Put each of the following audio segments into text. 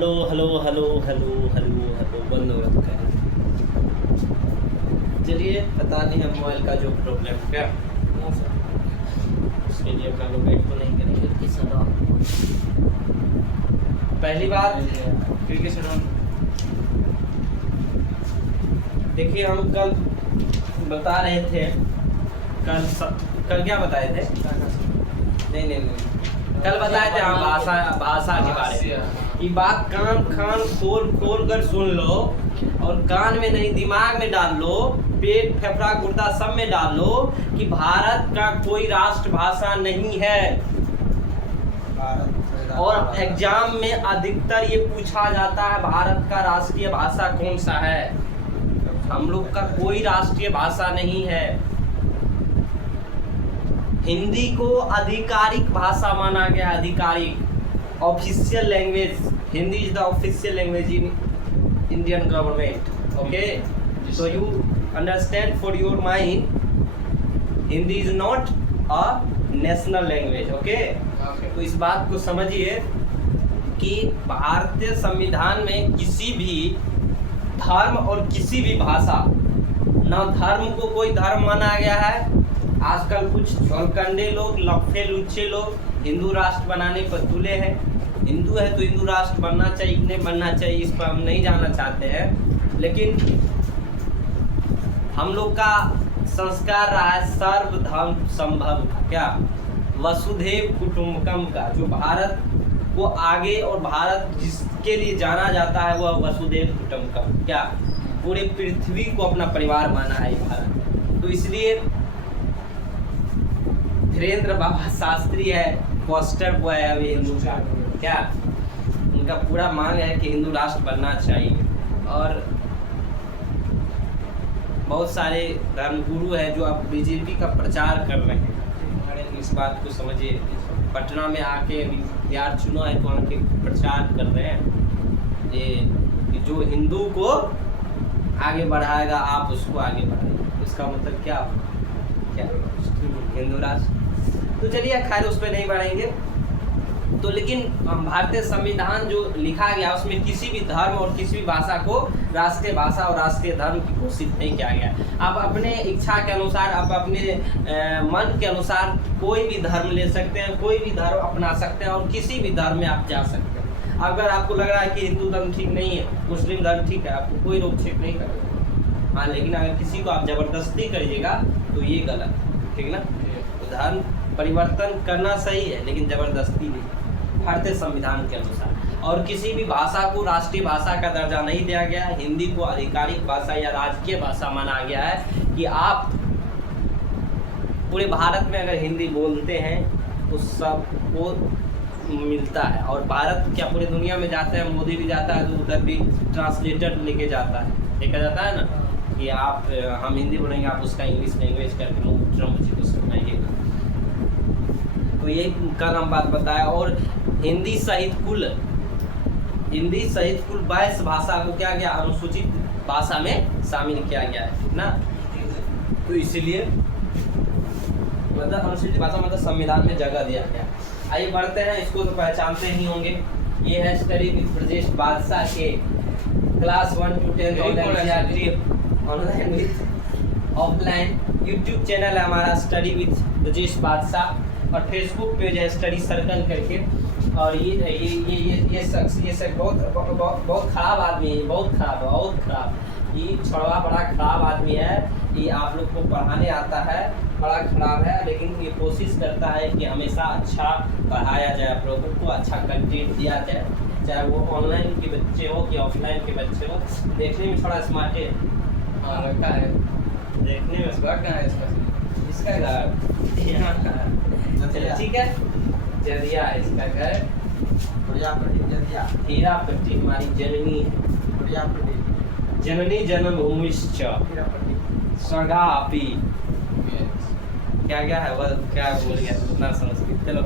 Hello hello hello hello hello hello बंद हो रखा है। चलिए पता नहीं है मोबाइल का जो प्रॉब्लम है क्या, उसके लिए अपना लोग वेट तो नहीं करेंगे। पहली बात क्योंकि देखिए हम कल बता रहे थे, कल क्या बताए थे? नहीं कल बताए थे हम भाषा के बारे में। ये बात कान खोल कर सुन लो, और कान में नहीं दिमाग में डाल लो, पेट फेफड़ा गुर्दा सब में डाल लो कि भारत का कोई राष्ट्रभाषा नहीं है। और एग्जाम में अधिकतर ये पूछा जाता है भारत का राष्ट्रीय भाषा कौन सा है। हम लोग का कोई राष्ट्रीय भाषा नहीं है। हिंदी को आधिकारिक भाषा माना गया, आधिकारिक official language. Hindi is the official language in Indian government. Okay, so you understand for your mind, Hindi is not a national language. Okay, तो इस बात को समझिए कि भारतीय संविधान में किसी भी धर्म और किसी भी भाषा, न धर्म को कोई धर्म माना गया है। आजकल कुछ झोलकंडे लोग, लफे लुच्चे लोग हिंदू राष्ट्र बनाने पर तुले हैं। हिंदू है तो हिंदू राष्ट्र बनना चाहिए, नहीं बनना चाहिए इस पर हम नहीं जाना चाहते हैं, लेकिन हम लोग का संस्कार रहा है सर्वधर्म संभव का, क्या वसुधैव कुटुंबकम का, जो भारत को आगे और भारत जिसके लिए जाना जाता है वह वसुधैव कुटुंबकम, क्या पूरे पृथ्वी को अपना परिवार माना है भारत। तो इसलिए धीरेन्द्र बाबा शास्त्री है, पोस्टर बॉय है अभी हिंदू का, क्या उनका पूरा मांग है कि हिंदू राष्ट्र बनना चाहिए। और बहुत सारे धर्मगुरु हैं जो अब बीजेपी का प्रचार कर रहे हैं। इस बात को समझिए, पटना में आके विद्यार्थी चुना है तो आके प्रचार कर रहे हैं ये जो हिंदू को आगे बढ़ाएगा आप उसको आगे बढ़ाइए। इसका मतलब क्या हिंदू राष्ट्र। तो चलिए खैर उस पर नहीं बढ़ेंगे। तो लेकिन भारतीय संविधान जो लिखा गया उसमें किसी भी धर्म और किसी भी भाषा को राष्ट्रीय भाषा और राष्ट्रीय धर्म की घोषित नहीं किया गया। आप अपने इच्छा के अनुसार, आप अपने मन के अनुसार कोई भी धर्म ले सकते हैं, कोई भी धर्म अपना सकते हैं और किसी भी धर्म में आप जा सकते हैं। अगर आपको लग रहा है कि हिंदू धर्म ठीक नहीं है, मुस्लिम धर्म ठीक है, आपको कोई रोक छेक नहीं करेगा। हाँ, लेकिन अगर किसी को आप जबरदस्ती करिएगा तो ये गलत, ठीक ना। तो धर्म परिवर्तन करना सही है लेकिन जबरदस्ती नहीं, भारतीय संविधान के अनुसार। और किसी भी भाषा को राष्ट्रीय भाषा का दर्जा नहीं दिया गया है। हिंदी को आधिकारिक भाषा या राजकीय भाषा माना गया है कि आप पूरे भारत में अगर हिंदी बोलते हैं तो सबको मिलता है। और भारत क्या पूरी दुनिया में जाते हैं, मोदी भी जाता है तो उधर भी ट्रांसलेटर लेके जाता है ना कि आप हम हिंदी बोलेंगे, आप उसका इंग्लिश लैंग्वेज करके मुझे को सुनाइएगा। तो ये कल हम बात बताया। और हिंदी सहित कुल 22 भाषा को क्या गया, अनुसूचित भाषा में शामिल किया गया है ना। तो इसीलिए मतलब अनुसूचित भाषा मतलब संविधान में जगह दिया गया। आइए बढ़ते हैं, इसको तो पहचानते ही होंगे। ये है स्टडी विद ब्रजेश बादशाह के class 1 to 10 online with offline YouTube channel है हमारा, स्टडी विद ब्रजेश बादशाह। और फेसबुक पेज है स्टडी सर्कल करके। और ये शख्स बहुत खराब आदमी है, बहुत खराब। ये छड़वा बड़ा खराब आदमी है। ये आप लोग को पढ़ाने आता है, बड़ा खराब है, लेकिन ये कोशिश करता है कि हमेशा अच्छा पढ़ाया जाए, आप लोगों को अच्छा कंटेंट दिया जाए, चाहे वो ऑनलाइन के बच्चे हो कि ऑफलाइन के बच्चे हो। देखने में थोड़ा स्मार्ट है, लगता है देखने में कहाँ है इसका घर यहाँ का है। ठीक है, जदिया है इसका घर, हीरापट्टी हमारी जननी है, जननी जन्मभूमिश्च स्वगापि। क्या है वह, क्या बोल गया उतना संस्कृत। चलो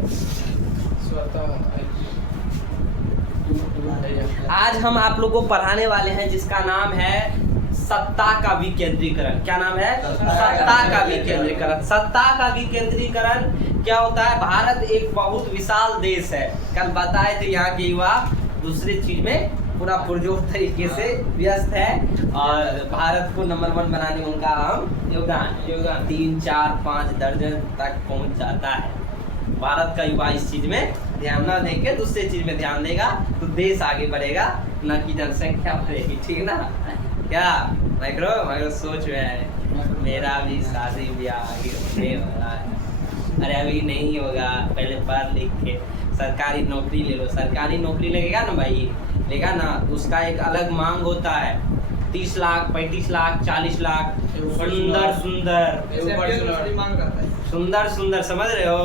आज हम आप लोगों को पढ़ाने वाले हैं जिसका नाम है सत्ता का विकेंद्रीकरण। क्या नाम है? सत्ता का विकेंद्रीकरण। सत्ता का विकेंद्रीकरण क्या होता है? भारत एक बहुत विशाल देश है। कल बताए थे यहाँ के युवा दूसरी चीज में पूरा पुरजोर तरीके से व्यस्त है और भारत को नंबर 1 बनाने में उनका अहम योगदान 3, 4, 5 दर्जन तक पहुंच जाता है। भारत का युवा इस चीज में ध्यान ना देके दूसरी चीज में ध्यान देगा तो देश आगे बढ़ेगा, न कि जनसंख्या बढ़ेगी। ठीक ना? क्या माइक्रो सोच में है। मेरा भी शादी ब्याह आगे होने वाला है। अरे अभी नहीं होगा, पहले पढ़ लिख के सरकारी नौकरी ले लो। सरकारी नौकरी लगेगा ना भाई, लेगा ना, उसका एक अलग मांग होता है। 30 लाख, 35 लाख, 40 लाख, सुंदर सुंदर समझ रहे हो?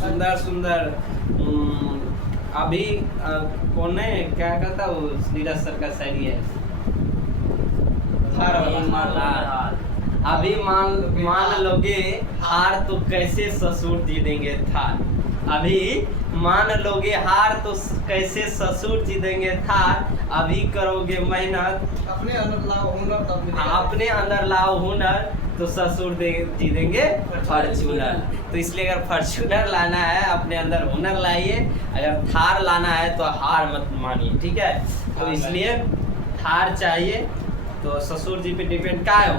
सुंदर सुंदर अभी कौन है, क्या कहता वो नीरज सर का शायरी है, अभी मान लोगे हार तो कैसे ससुर जी देंगे थार। अभी मान लोगे हार तो कैसे ससुर जी देंगे थार। अभी करोगे मेहनत अपने अंदर लाओ हुनर तो ससुर जी देंगे फॉर्च्यूनर। तो इसलिए अगर फॉर्च्यूनर लाना है अपने अंदर हुनर लाइए, अगर थार लाना है तो हार मत मानिए। ठीक है? तो इसलिए थार चाहिए तो ससुर जी पे डिपेंड क्या है,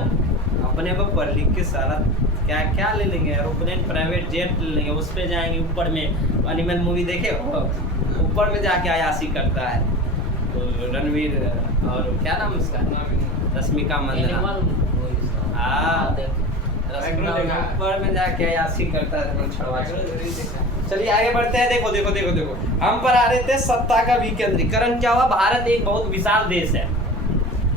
अपने को पढ़ लिख के सारा क्या क्या ले लेंगे, एरोप्लेन प्राइवेट जेट ले लेंगे, उस पे जाएंगे। ऊपर में एनिमल मूवी देखे, ऊपर में जाके अयाशी करता है तो रणवीर और क्या नाम उसका, रश्मिका मंदाना, हाँ ऊपर में जाके अयाशी करता है। चलिए आगे बढ़ते हैं। देखो देखो देखो देखो, हम पर आ रहे थे सत्ता का विकेंद्रीकरण। क्या हुआ? भारत एक बहुत विशाल देश है।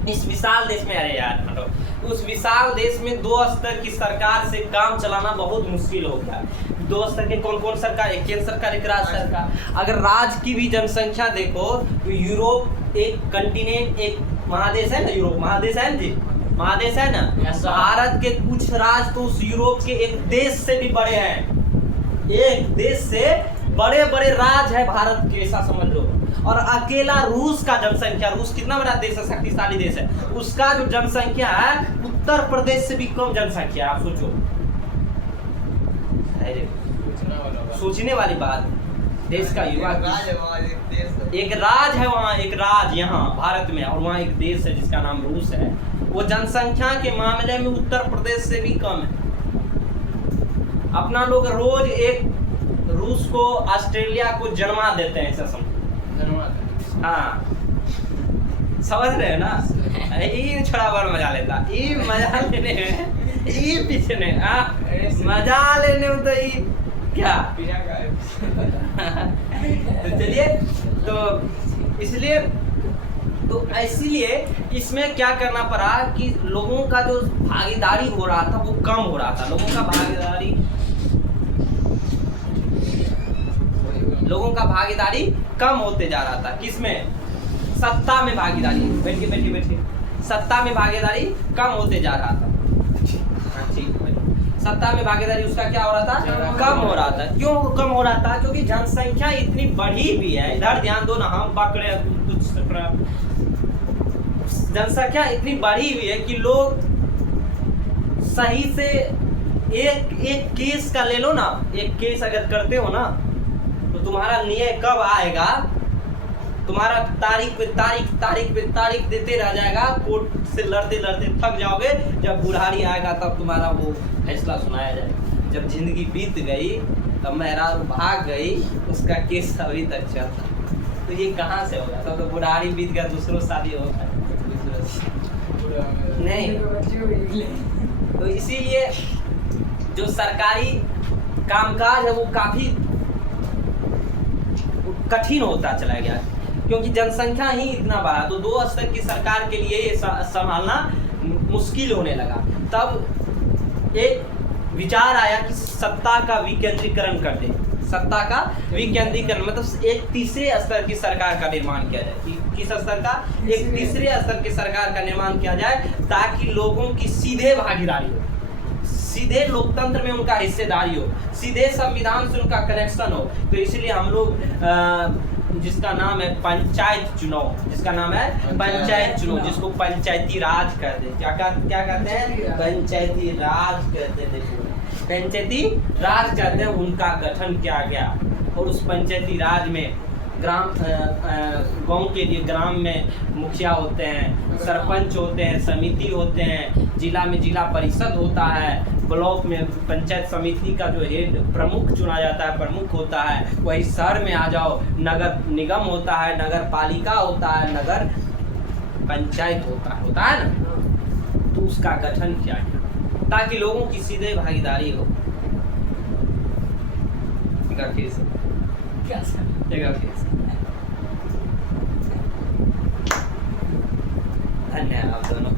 इस विशाल देश में, अरे यार मतलब उस विशाल देश में 2 स्तर की सरकार से काम चलाना बहुत मुश्किल हो गया। 2 स्तर के कौन कौन सरकार? एक केंद्र सरकार, एक राज्य सरकार। अगर राज्य की भी जनसंख्या देखो तो यूरोप एक कंटिनेंट, एक महादेश है ना, यूरोप महादेश है ना जी, महादेश है ना। भारत के कुछ राज्य तो उस यूरोप के एक देश से भी बड़े हैं। एक देश से बड़े बड़े राज्य है भारत के, ऐसा समझ लो। और अकेला रूस का जनसंख्या, रूस कितना बड़ा देश है, शक्तिशाली देश है, उसका जो जनसंख्या है उत्तर प्रदेश से भी कम जनसंख्या। आप सोचो, सोचने वाली बात। देश का युवा एक राज है वहाँ, एक राज यहाँ भारत में, और वहाँ एक देश है जिसका नाम रूस है। वो जनसंख्या के मामले में उत्तर प्रदेश से भी कम है। अपना लोग रोज एक रूस को, ऑस्ट्रेलिया को जन्मा देते हैं, ऐसा समझो। हाँ समझ रहे हैं ना? ये छोड़ा बार मजा लेता, ये मजा लेने में, ये पीछे ने मजा लेने में तो ये क्या तो चलिए, तो इसलिए तो इसीलिए इसमें क्या करना पड़ा कि लोगों का जो भागीदारी हो रहा था वो कम हो रहा था। लोगों का भागीदारी कम होते जा रहा था। किसमें? सत्ता में भागीदारी। बैठिए। सत्ता में भागीदारी कम होते जा रहा था। सत्ता में भागीदारी उसका क्या हो रहा था? कम हो रहा था। क्यों कम हो रहा था? क्योंकि जनसंख्या इतनी बढ़ी भी है। इधर ध्यान दो ना, हम पकड़े जनसंख्या इतनी बढ़ी हुई है कि लोग सही से एक केस का ले लो ना, एक केस अगर करते हो ना तो तुम्हारा न्याय कब आएगा? तुम्हारा तारीख पे तारीख देते रह जाएगा, कोर्ट से लड़ते थक जाओगे। जब बुढ़ारी आएगा तब तुम्हारा वो फैसला सुनाया जाएगा। जब जिंदगी बीत गई, तब मेहरारू भाग गई, उसका केस अभी तक चलता। तो ये कहाँ से होगा? तब तो बुढ़ारी बीत गया, दूसरों शादी होगा नहीं। तो इसीलिए जो सरकारी कामकाज है वो काफी कठिन होता चला गया, क्योंकि जनसंख्या ही इतना बढ़ा। तो 2 स्तर की सरकार के लिए ये संभालना मुश्किल होने लगा। तब एक विचार आया कि सत्ता का विकेंद्रीकरण कर दे। सत्ता का विकेंद्रीकरण मतलब एक तीसरे स्तर की सरकार का निर्माण किया जाए। किस स्तर का? एक तीसरे स्तर की सरकार का निर्माण किया जाए, ताकि लोगों की सीधे भागीदारी हो, सीधे लोकतंत्र में उनका हिस्सेदारी हो, सीधे संविधान से उनका कनेक्शन हो। तो इसलिए हम लोग जिसका नाम है पंचायत चुनाव, जिसको पंचायती राज कहते हैं। क्या कहते हैं? पंचायती राज कहते हैं। पंचायती राज कहते हैं, उनका गठन किया गया। और उस पंचायती राज में ग्राम गांव के लिए ग्राम में मुखिया होते हैं, सरपंच होते हैं, समिति होते हैं, जिला में जिला परिषद होता है, ब्लॉक में पंचायत समिति का जो हेड प्रमुख चुना जाता है, प्रमुख होता है। वही शहर में आ जाओ, नगर निगम होता है, नगर पालिका होता है, नगर पंचायत होता है ना। तो उसका गठन किया गया ताकि लोगों की सीधे भागीदारी हो। धन्यवाद दोनों।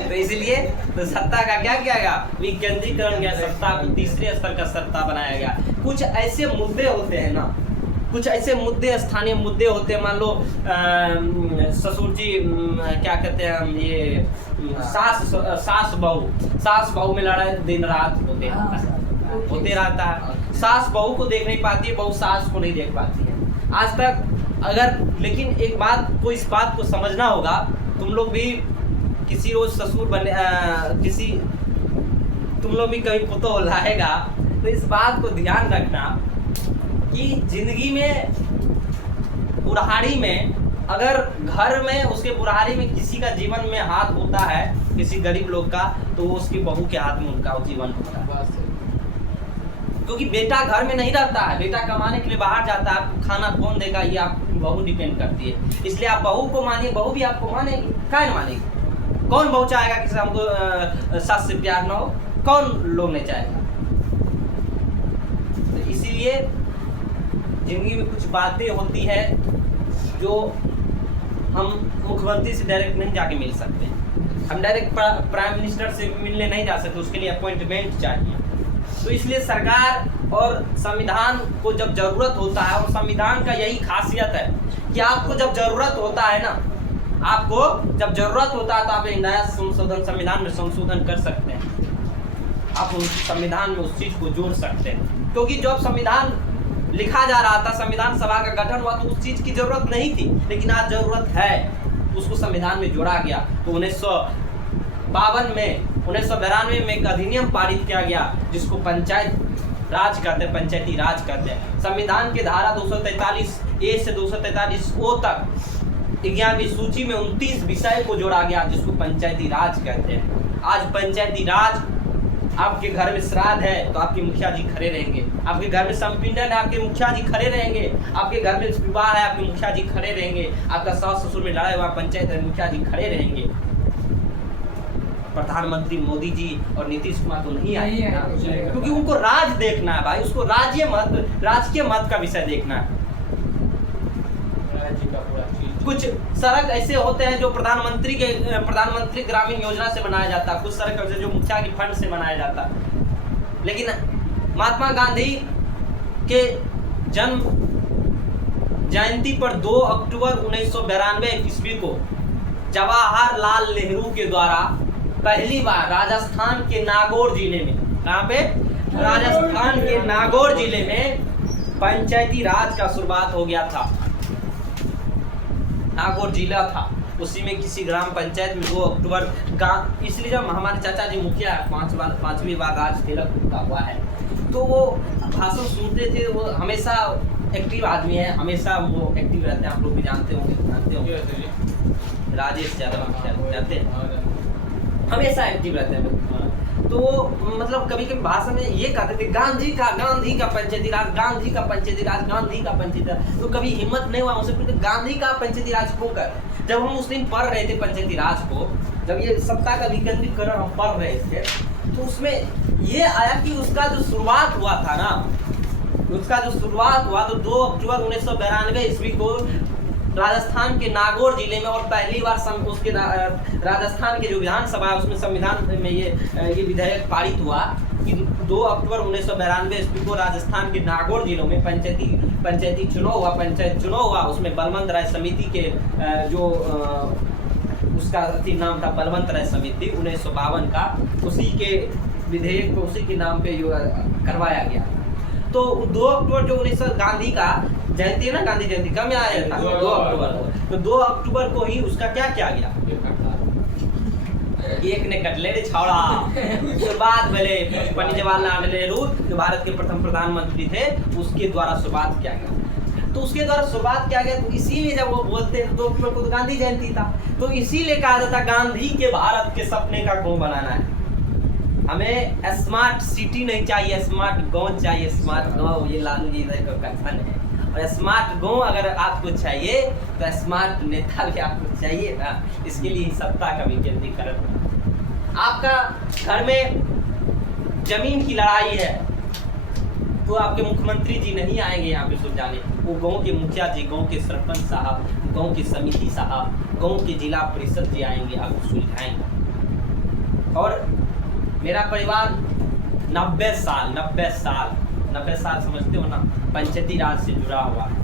तो इसलिए तो सत्ता का क्या किया गया, विकेंद्रीकरण गया, सत्ता को तीसरे स्तर का सत्ता बनाया गया। कुछ ऐसे मुद्दे होते हैं ना, कुछ ऐसे मुद्दे, स्थानीय मुद्दे होते हैं, मान लो ससुर जी क्या कहते हैं हम, ये सास बहू में लड़ाई दिन रात होते रहता है। सास बहू को देख नहीं पाती है, बहू सास को नहीं देख पाती है आज तक। अगर लेकिन एक बात को, इस बात को समझना होगा, तुम लोग भी किसी रोज ससुर बने, तुम लोग भी कभी पुतोह लाएगा, तो इस बात को ध्यान रखना कि जिंदगी में बुढ़ारी में, अगर घर में उसके बुढ़ारी में किसी का जीवन में हाथ होता है, किसी गरीब लोग का, तो वो उसकी बहू के हाथ में उनका जीवन होता है। क्योंकि बेटा घर में नहीं रहता है, बेटा कमाने के लिए बाहर जाता है, आपको खाना कौन देगा ये आप बहू डिपेंड करती है। इसलिए आप बहू को मानिए, बहू भी आपको मानेगी, काहे न मानेगी। कौन बहू चाहेगा कि हमको सास से प्यार ना हो, कौन लोग नहीं चाहेगा। तो इसीलिए जिंदगी में कुछ बातें होती है जो हम मुख्यमंत्री से डायरेक्ट नहीं जाके मिल सकते, हम डायरेक्ट प्राइम मिनिस्टर से मिलने नहीं जा सकते, उसके लिए अपॉइंटमेंट चाहिए। तो इसलिए सरकार और संविधान को जब जरूरत होता है, और संविधान का यही खासियत है कि आपको जब जरूरत होता है ना, आपको जब जरूरत होता है तो आप एक नया संशोधन संविधान में संशोधन कर सकते हैं, आप उस संविधान में उस चीज को जोड़ सकते हैं। क्योंकि जब संविधान लिखा जा रहा था, संविधान सभा का गठन हुआ, तो उस चीज की जरूरत नहीं थी, लेकिन आज जरूरत है, उसको संविधान में जोड़ा गया। तो 1992 में एक अधिनियम पारित किया गया जिसको पंचायत राज कहते हैं, पंचायती राज कहते हैं। संविधान के धारा 243 ए से 243 ओ तक 11वीं सूची में 29 विषय को जोड़ा गया जिसको पंचायती राज कहते हैं। आज पंचायती राज, आपके घर में श्राद्ध है तो आपके मुखिया जी खड़े रहेंगे, आपके घर में संपीड़न है आपके मुखिया जी खड़े रहेंगे, आपके घर में विवाह है आपके मुखिया जी खड़े रहेंगे, आपका सास ससुर में लड़ाई हुआ पंचायत में मुखिया जी खड़े रहेंगे। प्रधानमंत्री मोदी जी और नीतीश कुमार तो नहीं आए, क्योंकि उनको राज देखना है भाई, उसको राजकीय महत्व का विषय देखना है। कुछ सड़क ऐसे होते हैं जो प्रधानमंत्री ग्रामीण योजना से बनाया जाता है, कुछ सड़क ऐसे जो मुखिया के फंड से बनाया जाता है। लेकिन महात्मा गांधी के जन्म जयंती पर 2 अक्टूबर 1992 ईस्वी को जवाहरलाल नेहरू के द्वारा पहली बार राजस्थान के नागौर जिले में, कहाँ पे, राजस्थान के नागौर जिले में पंचायती राज का शुरुआत हो गया था। नागौर जिला था, उसी में किसी ग्राम पंचायत में 2 अक्टूबर गाँव, इसलिए जब हमारे चाचा जी मुखिया 5वीं बार राज तिलक उनका हुआ है, तो वो भाषण सुनते थे। वो हमेशा एक्टिव आदमी है, हमेशा वो एक्टिव रहते हैं, आप लोग भी जानते होंगे राजेश यादव मुखिया जानते हैं, हमेशा एक्टिव रहते हैं। तो मतलब कभी कभी भाषण में ये कहते थे गांधी का पंचायती राज, गांधी का पंचायती राज, गांधी का पंचायती राज। तो कभी हिम्मत नहीं हुआ मुझसे पूछते गांधी का पंचायती राज क्यों कर। जब हम उस दिन पढ़ रहे थे पंचायती राज को, जब ये सत्ता का विकेंद्रीकरण हम पढ़ रहे थे, तो उसमें ये आया कि उसका जो शुरुआत हुआ था ना, तो 2 अक्टूबर 1992 ईस्वी को राजस्थान के नागौर जिले में, और पहली बार उसके राजस्थान के जो विधानसभा है उसमें संविधान में ये विधेयक पारित हुआ कि 2 अक्टूबर 1992 ईस्वी को राजस्थान के नागौर जिलों में पंचायती चुनाव हुआ, पंचायत चुनाव हुआ। उसमें बलवंत राय समिति के जो उसका नाम था बलवंत राय समिति 1952 का, उसी के विधेयक को उसी के नाम पे करवाया गया। तो 2 अक्टूबर जो 1900 गांधी का जयंती है ना, गांधी जयंती कब में आया था, 2 अक्टूबर को। तो 2 अक्टूबर को ही उसका क्या किया गया, एक ने कटले रे छावड़ा। उसके बाद पहले पंडित जवाहरलाल नेहरू जो भारत के प्रथम प्रधानमंत्री थे, उसके द्वारा शुरुआत किया गया। तो उसके द्वारा शुरुआत किया गया। तो इसीलिए जब वो बोलते हैं 2 अक्टूबर को तो गांधी जयंती था, तो इसीलिए कहा जाता गांधी के भारत के सपने का गाँव बनाना है। हमें स्मार्ट सिटी नहीं चाहिए, स्मार्ट गाँव चाहिए। स्मार्ट गाँव ये लालू जी का कथन है। और स्मार्ट गाँव अगर आपको चाहिए तो स्मार्ट नेता भी आपको चाहिए ना। इसके लिए सत्ता का विकेंद्रीकरण। आपका घर में जमीन की लड़ाई है तो आपके मुख्यमंत्री जी नहीं आएंगे यहाँ पे सुलझाने, वो गांव के मुखिया जी, गांव के सरपंच साहब, गांव की समिति साहब, गांव के जिला परिषद जी आएंगे, आपको सुलझाएंगे। और मेरा परिवार 90 साल समझते हो ना, पंचायती राज से जुड़ा हुआ है।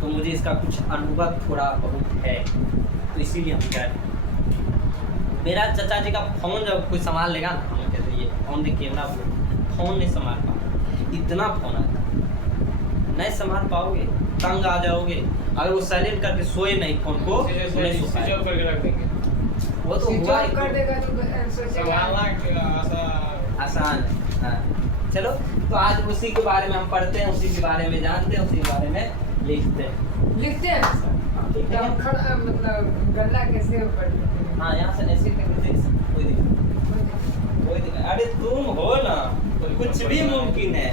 तो मुझे इसका कुछ अनुभव थोड़ा बहुत है, तो इसीलिए हम कह रहे हैं। मेरा चाचा जी का फोन जब कोई संभाल लेगा ना, हम कहते हैं ये फोन के कैमरा फोन नहीं संभाल पा, इतना फोन आता, नहीं संभाल पाओगे, तंग आ जाओगे। अगर वो साइलेंट करके सोए नहीं फोन को, नहीं सो पाएगा। करके रख देंगे, वो तो हुआ ही कर देगा तो संभालना आसान है। हाँ चलो, तो आज उसी के बारे में हम पढ़ते हैं, उसी के बारे में जानते हैं, उसी के बारे में लिखते हैं। मतलब गन्ना कैसे पढ़ते? हाँ, यहाँ से ऐसे करके कोई दिक्कत। अरे तुम हो ना, तो कुछ भी मुमकिन है।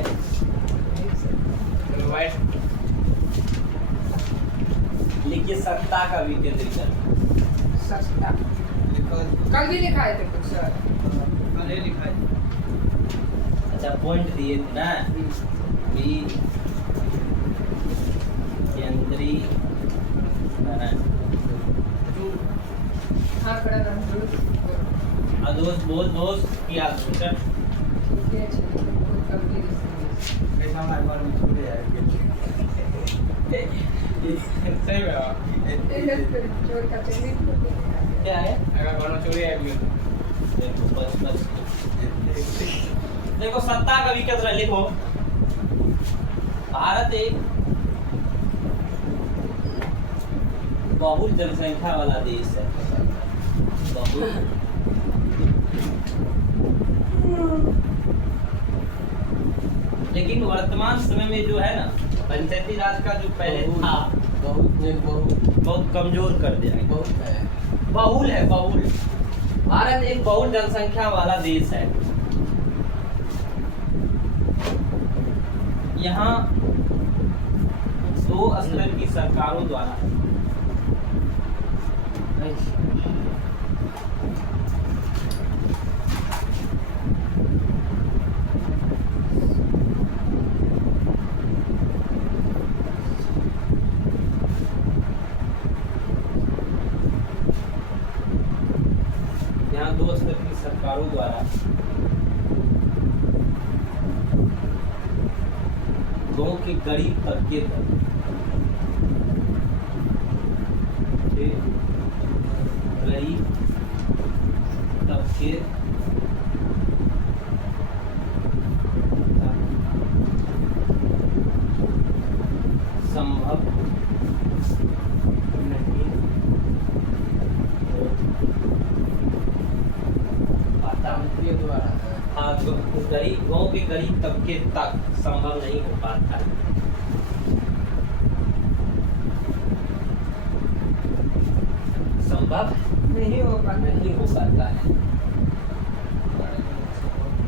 लिखिए सत्ता का विकेंद्रीकरण। सत्ता कल भी लिखा है कुछ सर? कल लिखा है। अच्छा, पॉइंट दिए थे ना, केंद्रीकरण। हाँ, खड़ा रहो। दोस्त बहुत दोस्त की आलोचना कैसा हमारे बारे में छोड़े यार सही क्या है? अगर बारे में छोड़े यार देखो सत्ता का विकेंद्रीकरण लिखो। भारत एक बहुल जनसंख्या वाला देश है। लेकिन वर्तमान समय में जो है ना, पंचायती राज का जो पहले था बहुत कमजोर कर दिया है। बहुल है, बहुल। भारत एक बहुल जनसंख्या वाला देश है। यहाँ 2 स्तर की सरकारों द्वारा सरकारों द्वारा गांव के गरीब तबके पर गरीब तबके संभव नहीं द्वारा हाँ, गरीब गांव के गरीब तबके तक संभव नहीं हो पाता है। संभव नहीं हो पाता है।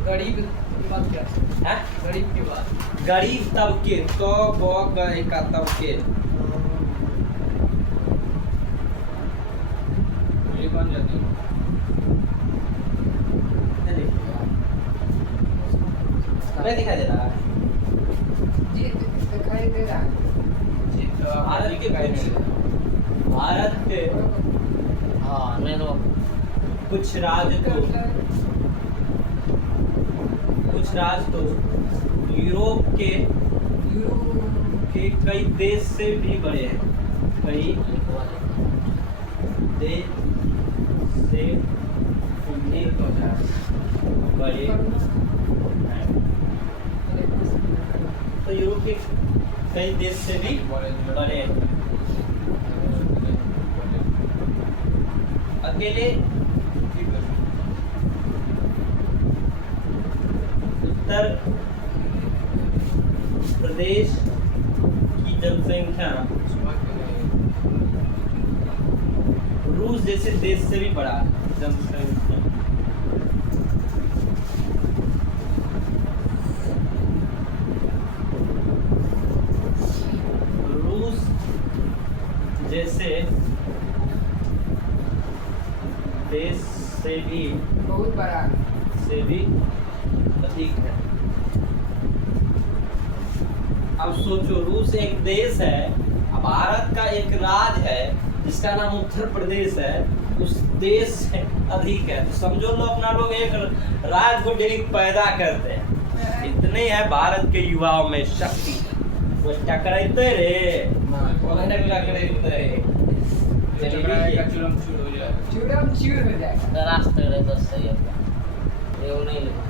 गरीब की बात क्या है? गरीब की बात, गरीब तबके तो का तबके बन जाती है। नहीं दिखाई दे रहा है जी, दिखाई दे रहा है। भारत के हाँ नहीं तो कुछ राज्य तो यूरोप के कई देश से भी बड़े हैं। कई देश से भी बड़े हैं। तो यूरोप के कई देश से भी बड़े हैं। अकेले उत्तर प्रदेश की जनसंख्या रूस जैसे देश से भी बड़ा है जनसंख्या। रूस जैसे देश से भी बहुत बड़ा अधिक है। अब सोचो रूस एक देश है, अब भारत का एक राज्य है जिसका नाम उत्तर प्रदेश है, उस देश से अधिक है। तो समझो लो अपना लोग एक राज्य को डेली पैदा करते हैं। इतने है भारत के युवाओं में शक्ति। वो टकराते रे ओहने भी टकराते रे। चूरम चूर हो जाएगा। रास्ते में बस सही है ये वो नहीं लिखा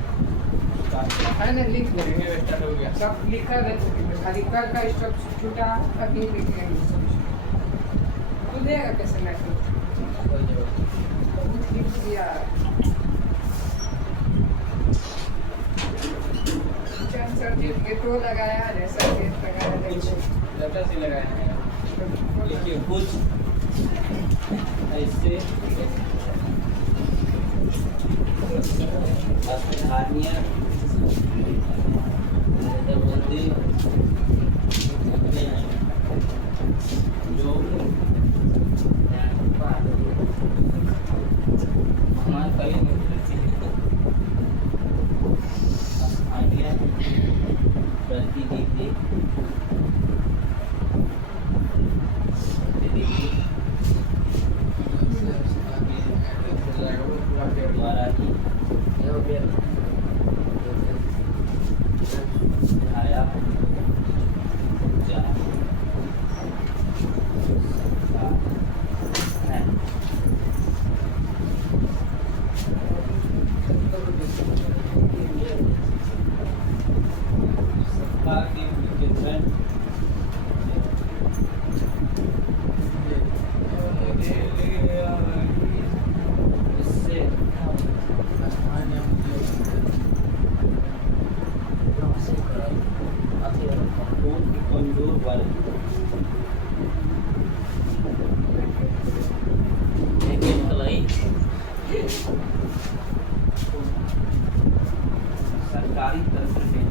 है ना, लिख दो स्टार्ट हो गया सब लिखा है तो खाली कर का स्टॉप छोटा अभी लिख लेंगे सब। तू देगा कैसे मैं तो बहुत लिख दिया। चल सर ये तो लगाया है सर ये लगाया है लेटर से लगाया है देखिए कुछ ऐसे कहानियाँ मंदिर जो हमारे पहले स्थानीय प्रतिनिधि द्वारा ही दिखाया जा सकता है। सत्ता के विकेंद्रण इससे कमजोर वर्ग सरकारी तंत्र में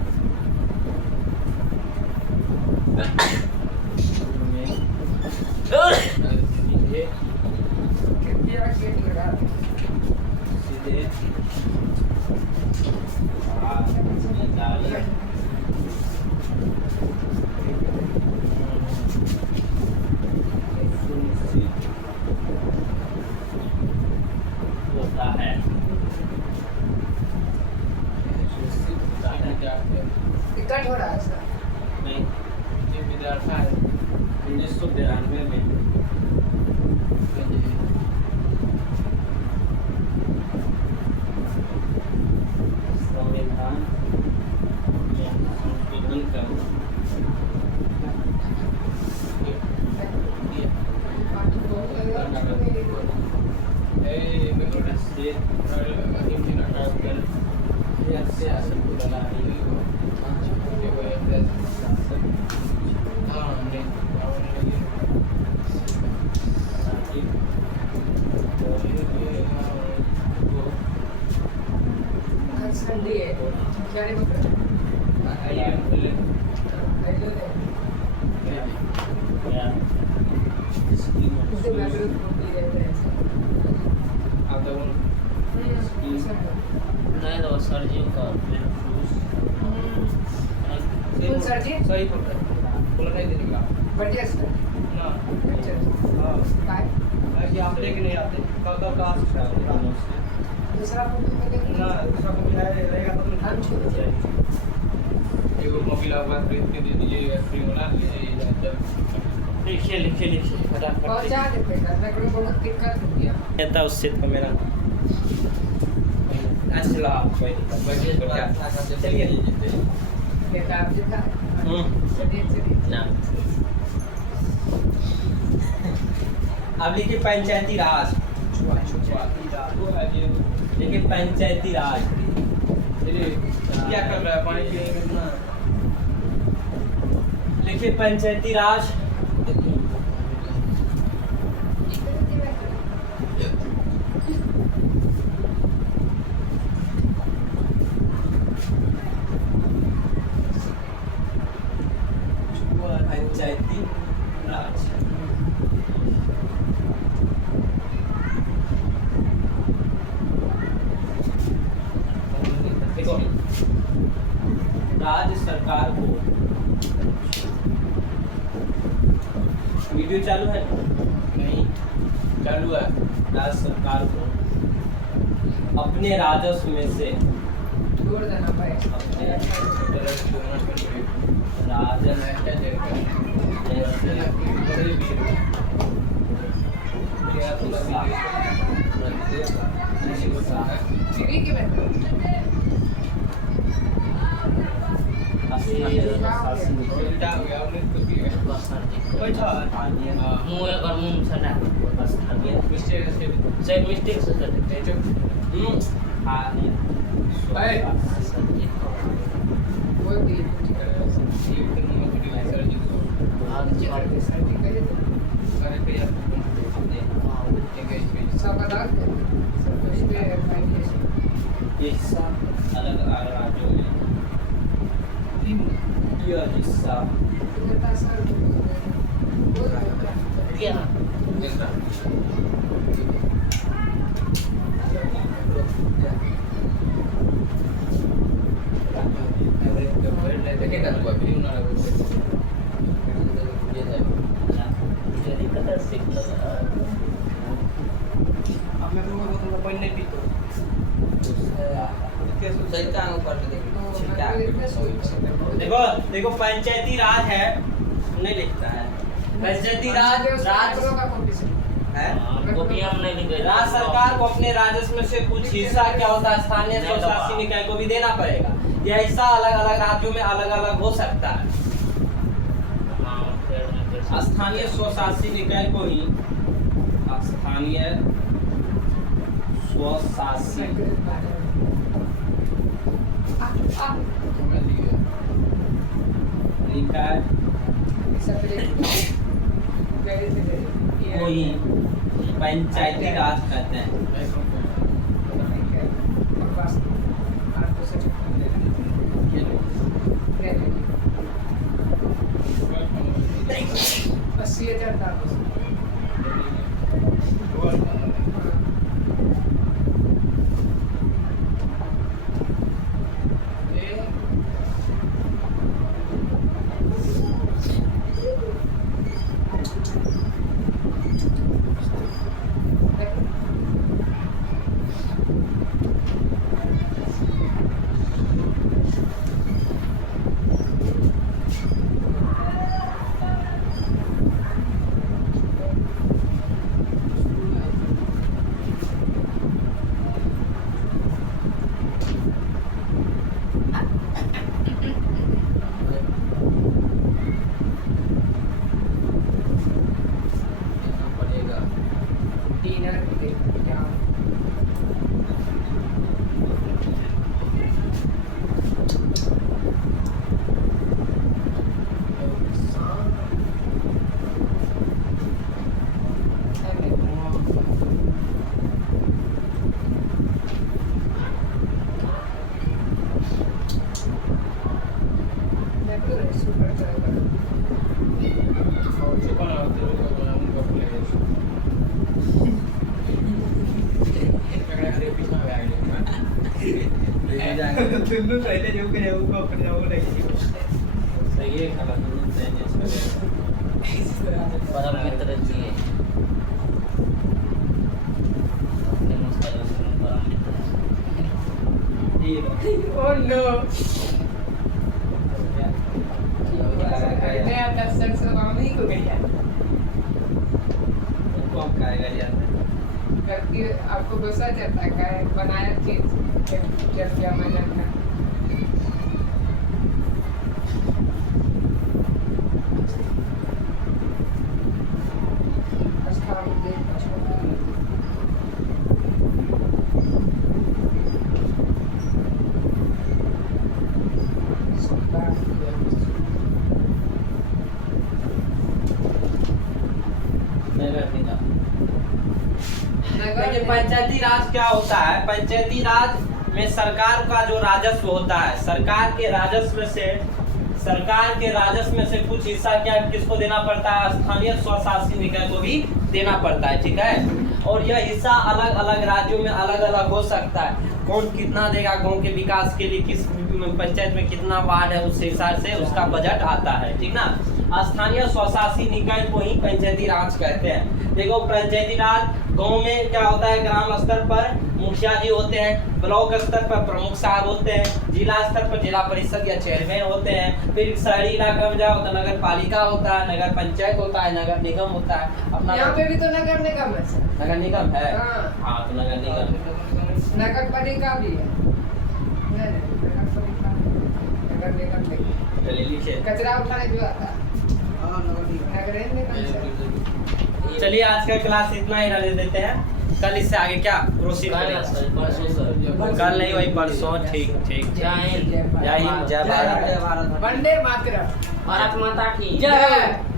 कृपया गेट लगा सीधे भागीदारी सुनिश्चित होता है। टिकट हो रहा है सर। नहीं, ये विद्यार्थी है 1992 में संविधान में संशोधन कर से संडे क्या रे बता उसे मैग्रो कॉपी रहता है नहीं तो सर्जियों का कौन सर जी सही बोल रहे बोला नहीं देने का बढ़िया सर ना अच्छा हाँ काय ऐसे आप लेके नहीं आते कब क्लास दूसरा फोटो में देखिए ना दूसरा को भी रहेगा तो हम छोड़ दिया एगो मोबाइल आपका खरीद के दे दीजिए फ्री बना लीजिए लिखिए लिखिए लिखिए फटाफट पहुंचा देते घर में कोई बहुत दिक्कत हो गया था उस सेट का मेरा चलो आप कोई चलिए बेटा आप जो था चलिए ना अब लिखिए पंचायती राज देखिए पंचायती राज क्या कर रहा है पानी पीने में ना देखिए पंचायती राज पंचायती राज देखो राज्य सरकार को वीडियो चालू है नहीं चालू है। राज्य सरकार को अपने राजस्व में से जोड़ देना पड़ेगा। अपने राजस्व चीनी की उल्टा हो गया हमने तो भी मिस्टेक कोई भी सब अलग सब कुछ पे हिस्सा अलग अलग राज्यों में यह हिस्सा देखो देखो पंचायती राज है नहीं लिखता है पंचायती राज है राज्य सरकार को अपने राजस्व में से कुछ हिस्सा क्या होता है स्थानीय स्वशासी निकाय को भी देना पड़ेगा। यह हिस्सा अलग अलग राज्यों में अलग अलग हो सकता है। स्थानीय स्वशासी निकाय को ही स्थानीय स्वशासी निकाय को ही पंचायती राज कहते हैं। तुम पहले जो करे वो अपने वो लगी सही है खाला तुम परम मित्र जी अपने मुस्कान से परम मित्र Oh no! मैं आता सर नहीं को गया कौन खाएगा यार करती आपको गुस्सा चलता है बनाया चीज जब क्या मजा था नगर निगम। देखिए पंचायती राज क्या होता है? पंचायती राज में सरकार का जो राजस्व होता है, सरकार के राजस्व में से कुछ हिस्सा क्या किसको देना पड़ता है? स्थानीय स्वशासी निकाय को भी देना पड़ता है, ठीक है। और यह हिस्सा अलग अलग राज्यों में अलग अलग हो सकता है। कौन कितना देगा गांव के विकास के लिए, किस पंचायत में कितना वार्ड है, उस हिसाब से उसका बजट आता है, ठीक ना। स्थानीय स्वशासी निकाय को ही पंचायती राज कहते हैं। देखो पंचायती राज गांव में क्या होता है? ग्राम स्तर पर मुखिया जी होते हैं, ब्लॉक स्तर पर प्रमुख साहब होते हैं, जिला स्तर पर जिला परिषद या चेयरमैन होते हैं, फिर शहरी इलाका में जाओ तो नगर पालिका होता है, नगर पंचायत होता है, नगर निगम होता है। अपना यहाँ पे भी तो नगर निगम है सर। नगर निगम है। हाँ। हाँ तो नगर निगम, नगर पालिका भी है। नहीं, नगर पालिका, नगर निगम नहीं। चलिए लिखिए। कचरा उठाने जो आता है नगर निगम से। चलिए आज का क्लास इतना ही रहने देते हैं। कल इससे आगे क्या प्रोसीड कल करेंगे? सर, परसों सर। कल नहीं वही परसों। ठीक ठीक। जय हिंद। जय हिंद, जय भारत। वंदे मातरम। भारत माता की जय।